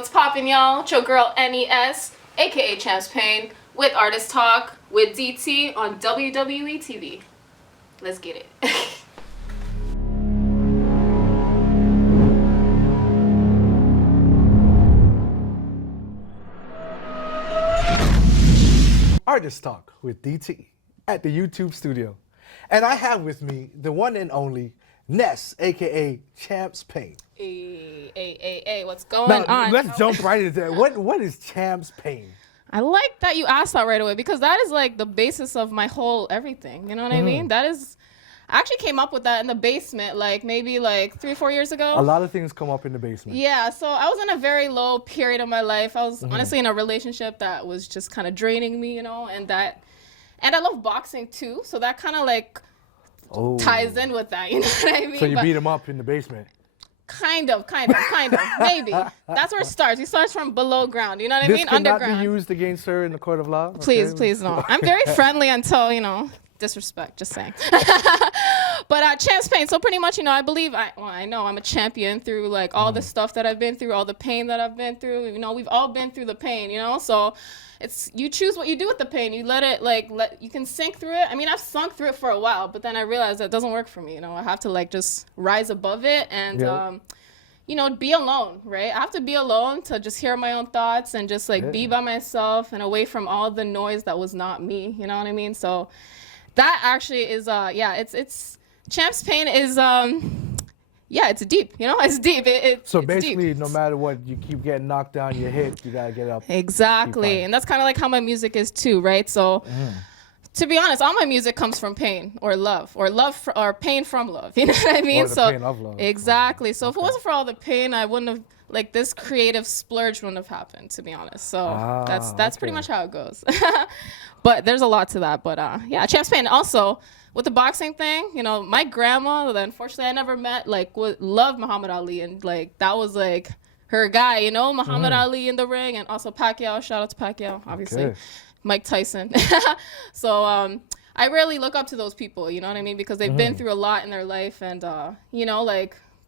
what's poppin', y'all? It's your girl NES, aka Champs Pain, with Artist Talk with DT on WWETV. Let's get it. Artist Talk with DT at the YouTube studio. And I have with me the one and only Ness, aka Champs Pain. Hey, what's going on? Let's jump right into that. What is Champs Pain? I like that you asked that right away because that is like the basis of my whole everything. You know what I mean? That is, I actually came up with that in the basement maybe 3 or 4 years ago. A lot of things come up in the basement. Yeah, so I was in a very low period of my life. I was honestly in a relationship that was just kind of draining me, and I love boxing too, so that kind of ties in with that, you know what I mean? So you beat him up in the basement. Kind of, maybe. That's where it starts. He starts from below ground, you know what I mean? This cannot Underground. be used against her in the court of law? Please, no. I'm very friendly until, disrespect, just saying. But Champs Pain, so pretty much, I believe, I know I'm a champion through all the stuff that I've been through, all the pain that I've been through. We've all been through the pain, so it's, you choose what you do with the pain. You let it, you can sink through it. I mean, I've sunk through it for a while, but then I realized that doesn't work for me. I have to just rise above it and, be alone, right? I have to be alone to just hear my own thoughts and just be by myself and away from all the noise that was not me. You know what I mean? So that actually is, it's Champs Pain is, it's deep, it's deep. So basically, deep. No matter what, you keep getting knocked down, you hit, you gotta get up. Exactly, and that's kind of like how my music is too, right? So, to be honest, all my music comes from pain or love, or pain from love. You know what I mean? Or the pain of love. Exactly. So if it wasn't for all the pain, I wouldn't have this creative splurge wouldn't have happened. To be honest, so that's pretty much how it goes. But there's a lot to that. But Champs Pain also. With the boxing thing, my grandma, unfortunately I never met, loved Muhammad Ali, and that was her guy, Muhammad Ali in the ring, and also Pacquiao. Shout out to Pacquiao, obviously. Okay. Mike Tyson. So I really look up to those people, you know what I mean, because they've been through a lot in their life, and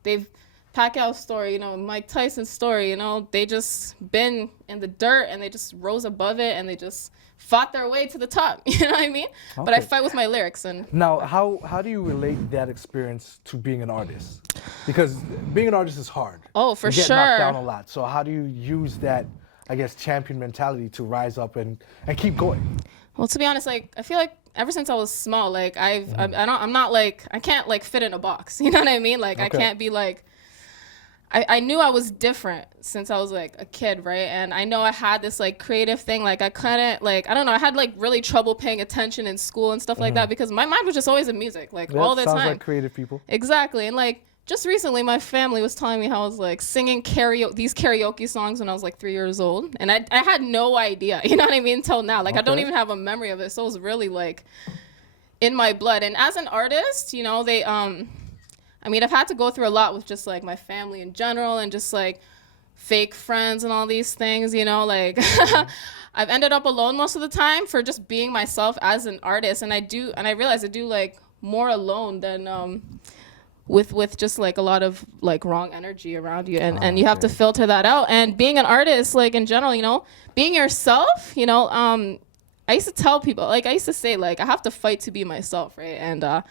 they've Pacquiao's story, Mike Tyson's story, they just been in the dirt and they just rose above it and they just fought their way to the top, you know what I mean? Okay. But I fight with my lyrics. And now, how do you relate that experience to being an artist? Because being an artist is hard. Oh, for you sure. Get knocked down a lot. So how do you use that, I guess, champion mentality to rise up and keep going? Well, to be honest, I feel like ever since I was small, I can't fit in a box. You know what I mean? I can't be I knew I was different since I was a kid, right? And I know I had this creative thing. I couldn't I don't know. I had really trouble paying attention in school and stuff like that because my mind was just always in music, all the time. Sounds like creative people. Exactly, and just recently, my family was telling me how I was singing these karaoke songs when I was 3 years old, and I had no idea. You know what I mean? Until now, I don't even have a memory of it. So it was really in my blood. And as an artist, they I've had to go through a lot with just my family in general and just fake friends and all these things, I've ended up alone most of the time for just being myself as an artist. And I realize I do more alone than with just a lot of wrong energy around you. And you have to filter that out. And being an artist, in general, being yourself, I used to tell people, I used to say, I have to fight to be myself, right? And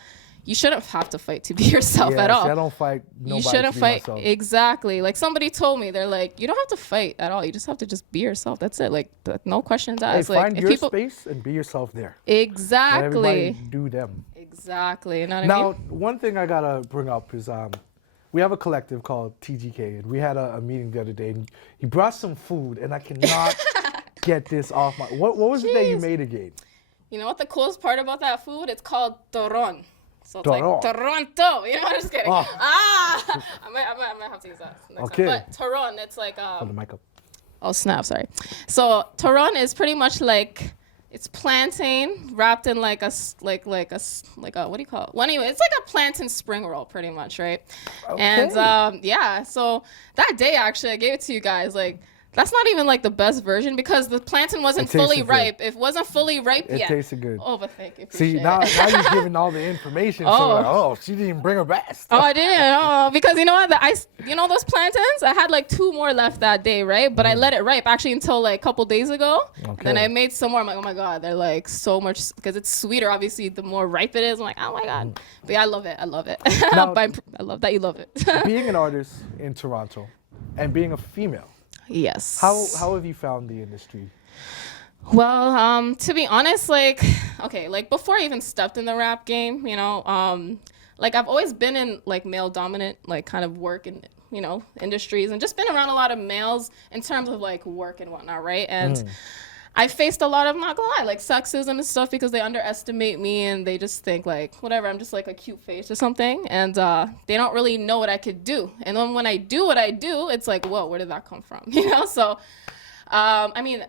you shouldn't have to fight to be yourself at all. I don't fight nobody you shouldn't to be fight. myself. Exactly. Somebody told me, they're you don't have to fight at all. You just have to just be yourself. That's it. No questions asked. Find your space and be yourself there. Exactly. Let everybody do them. Exactly. You know what now, I mean? one thing I gotta bring up is we have a collective called TGK, and we had a meeting the other day, and you brought some food, and I cannot get this off my. What was it that you made again? You know what the coolest part about that food? It's called toron. So it's Toron. Toronto. I'm just kidding. Oh. I might have to use that next time. But Toron, it's Hold the mic up. Oh snap! Sorry. So Toron is pretty much it's plantain wrapped in a what do you call it? Well, anyway, it's a plantain spring roll, pretty much, right? Okay. And so that day actually, I gave it to you guys. That's not even like the best version because the plantain wasn't fully ripe. It wasn't fully ripe yet. It tasted good. Oh, but thank you. See, now you're giving all the information. Oh. So like, oh, she didn't even bring her best. Oh, I didn't. Oh, because you know what? You know those plantains? I had like 2 more left that day, right? But I let it ripe actually until like a couple days ago. Okay. Then I made some more. I'm like, oh my God, they're like so much because it's sweeter. Obviously, the more ripe it is. I'm like, oh my God. But yeah, I love it. I love it. Now, I love that you love it. Being an artist in Toronto and being a female. Yes. How have you found the industry? Well, to be honest, like before I even stepped in the rap game, you know, like I've always been in like male dominant, like kind of work and, you know, industries and just been around a lot of males in terms of like work and whatnot, right? And I faced a lot of, I'm not gonna lie, like sexism and stuff because they underestimate me and they just think like, whatever, I'm just like a cute face or something. And they don't really know what I could do. And then when I do what I do, it's like, whoa, where did that come from? You know? So, I mean,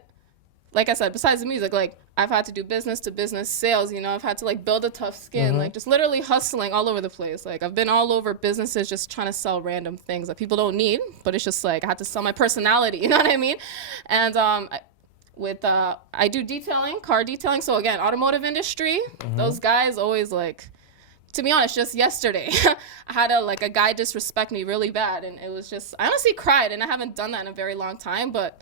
like I said, besides the music, like I've had to do business to business sales, you know, I've had to like build a tough skin, like just literally hustling all over the place. Like I've been all over businesses just trying to sell random things that people don't need, but it's just like I had to sell my personality, you know what I mean? And I do detailing, car detailing. So again, automotive industry, those guys always like, to be honest, just yesterday, I had a guy disrespect me really bad. And it was just, I honestly cried and I haven't done that in a very long time, but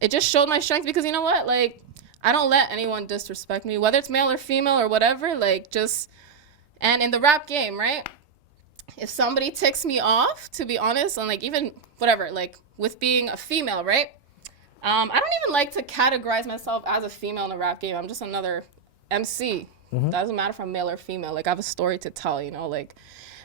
it just showed my strength because you know what? Like, I don't let anyone disrespect me, whether it's male or female or whatever, like just, and in the rap game, right? If somebody ticks me off, to be honest, and like even whatever, like with being a female, right? I don't even like to categorize myself as a female in a rap game. I'm just another MC. Doesn't matter if I'm male or female. Like I have a story to tell, you know, like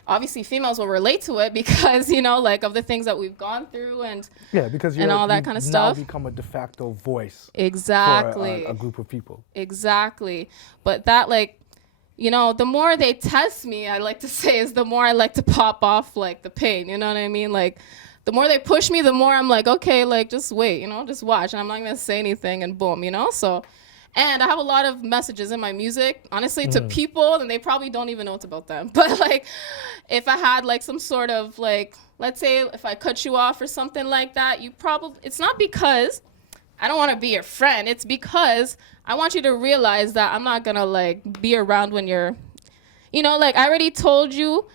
obviously females will relate to it because, you know, like of the things that we've gone through and because and all that kind of stuff. Now become a de facto voice. Exactly. For a group of people. Exactly. But that like, you know, the more they test me, I like to say is the more I like to pop off like the pain, you know what I mean? Like the more they push me, the more I'm like, okay, like just wait, you know, just watch. And I'm not gonna say anything and boom, you know? So, and I have a lot of messages in my music, honestly, to people, and they probably don't even know it's about them. But like, if I had like some sort of like, let's say if I cut you off or something like that, it's not because I don't want to be your friend. It's because I want you to realize that I'm not gonna like be around when you're, you know, like I already told you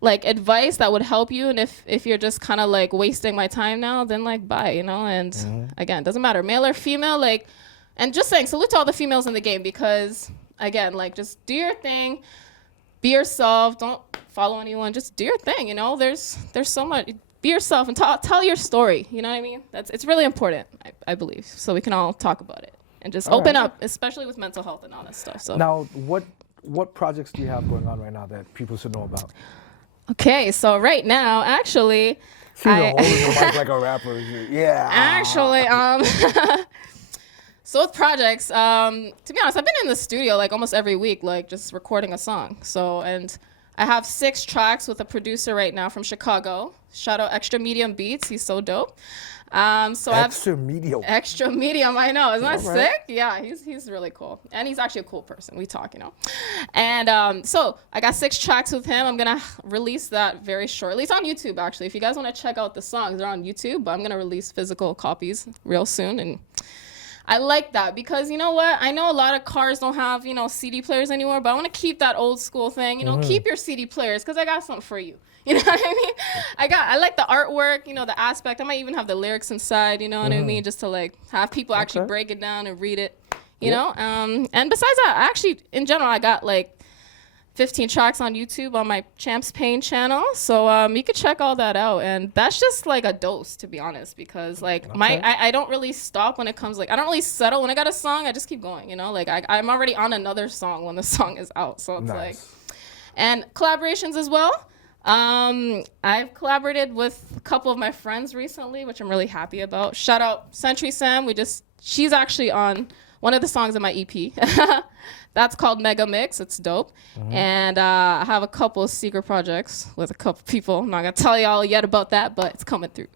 like advice that would help you, and if you're just kind of like wasting my time now, then like bye, you know. And again, doesn't matter male or female, like, and just saying salute to all the females in the game because again, like just do your thing, be yourself, don't follow anyone, just do your thing, you know. There's so much, be yourself and tell your story, you know what I mean? It's really important, I believe, so we can all talk about it and just open up, especially with mental health and all that stuff. So now what projects do you have going on right now that people should know about? Okay, so right now, actually, she's holding the mic like a rapper. Yeah. Actually, so with projects, to be honest, I've been in the studio like almost every week, like just recording a song. So, and I have 6 tracks with a producer right now from Chicago. Shout out Extra Medium Beats, he's so dope. So Extra Medium. Extra Medium, I know. Isn't that sick? Yeah, he's really cool. And he's actually a cool person. We talk, you know. And so I got 6 tracks with him. I'm going to release that very shortly. It's on YouTube, actually. If you guys want to check out the songs, they're on YouTube. But I'm going to release physical copies real soon. And I like that because, you know what? I know a lot of cars don't have, you know, CD players anymore. But I want to keep that old school thing. You know, keep your CD players because I got something for you. You know what I mean? I like the artwork, you know, the aspect. I might even have the lyrics inside, you know what I mean? Just to like have people actually break it down and read it, you know? And besides that, actually, in general, I got like 15 tracks on YouTube on my Champs Pain channel. So you could check all that out. And that's just like a dose, to be honest, because like I don't really stop when it comes, like I don't really settle. When I got a song, I just keep going, you know? Like I'm already on another song when the song is out. So it's like, and collaborations as well. I've collaborated with a couple of my friends recently, which I'm really happy about. Shout out Century Sam. She's actually on one of the songs in my EP. That's called Mega Mix. It's dope. And I have a couple of secret projects with a couple people. I'm not going to tell y'all yet about that, but it's coming through.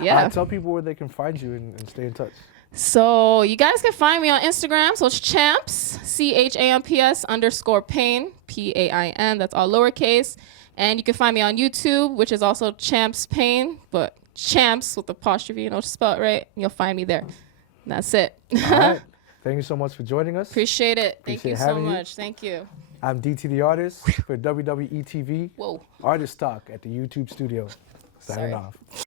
Yeah. Tell people where they can find you and stay in touch. So you guys can find me on Instagram. So it's Champs, CHAMPS_Pain, PAIN. That's all lowercase. And you can find me on YouTube, which is also Champs Pain, but champs with apostrophe, spell it right. You'll find me there. And that's it. All right. Thank you so much for joining us. Appreciate it. Thank Appreciate you so having you. much. Thank you. I'm DT the Artist for WWETV Whoa. Artist Talk at the YouTube studio. Signing Sorry. off.